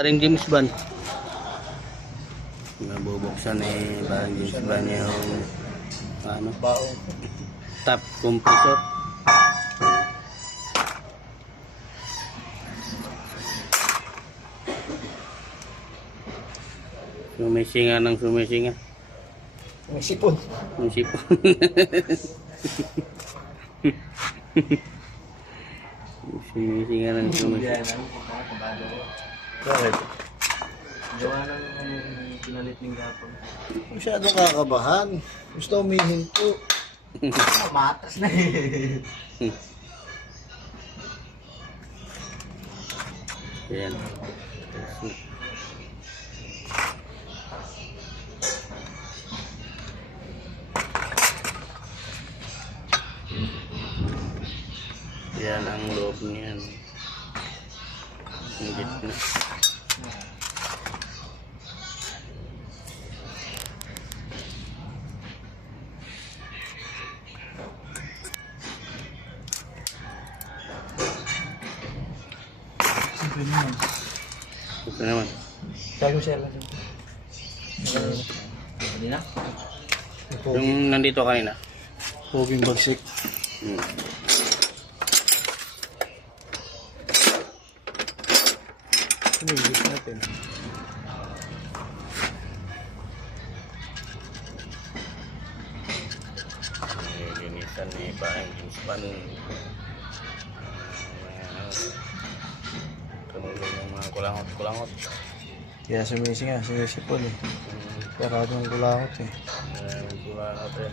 Paring James Bond. Nabubuksan parang James Bond yung baong top compressor. Sumisinga ng sumisinga. may sipon. May sipon. Sumisinga ng sumisinga. Bakit? Gawa ng pinalit ng gapon. Masyadong kakabahan. Gusto umihinto. Matas na eh. Ayan. Yan ang loob niyan. Ang gitna. Ito naman. Tayo siya lang. Hindi na? Yung nandito kanina. Poging bagsik. Sinigis natin. Linisan ni parang James Bond. Tumulong yung mga kulangot. Kaya sumisipon eh. Kaya kadang kulangot eh. Kulangot rin.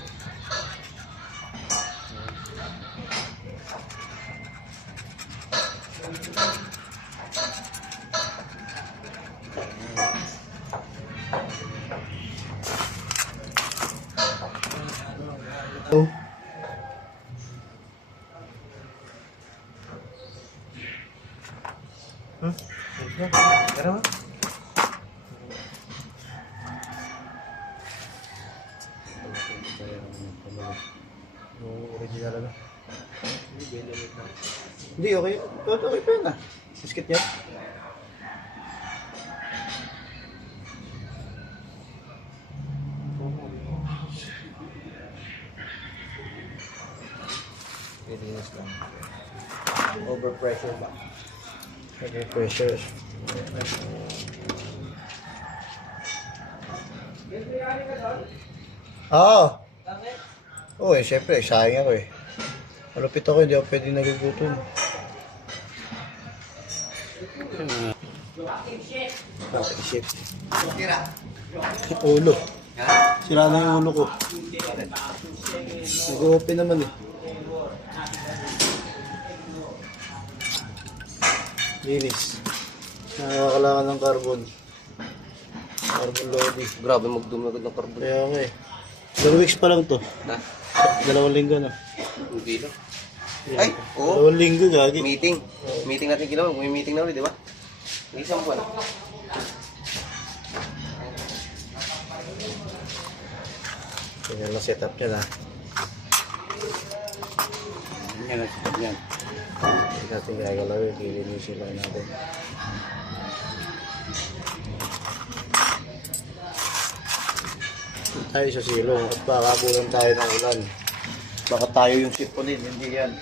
Oh. Kaya mo? Original ano? Hindi, okay. Okay pa yun ah. Biscuit niya. Linis lang. Overpressure ba? Overpressure. Oo. Siyempre, sayang ako eh. Malupit ako, hindi ako pwede nagugutom. Shit. Ulo. Sira na yung ulo ko. Nag-open naman eh. Linis. Nakakailangan ng carbon. Carbon loading. Grabe magdumagod ng carbon. Kaya nga eh. 2 weeks pa lang to. Ha? 2 linggo na. Hindi lang. Ay, oo. 2 linggo gagi. Meeting. Meeting natin ginawa. May meeting na ulit, di ba? Isang buwan. Ganyan lang setup niya na. Yan ang sikat yan. Hindi natin gagalaw yung lilinisin lang natin. Tayo sa silong at baka bulan tayo ng ulan. Baka tayo yung siponin, hindi yan.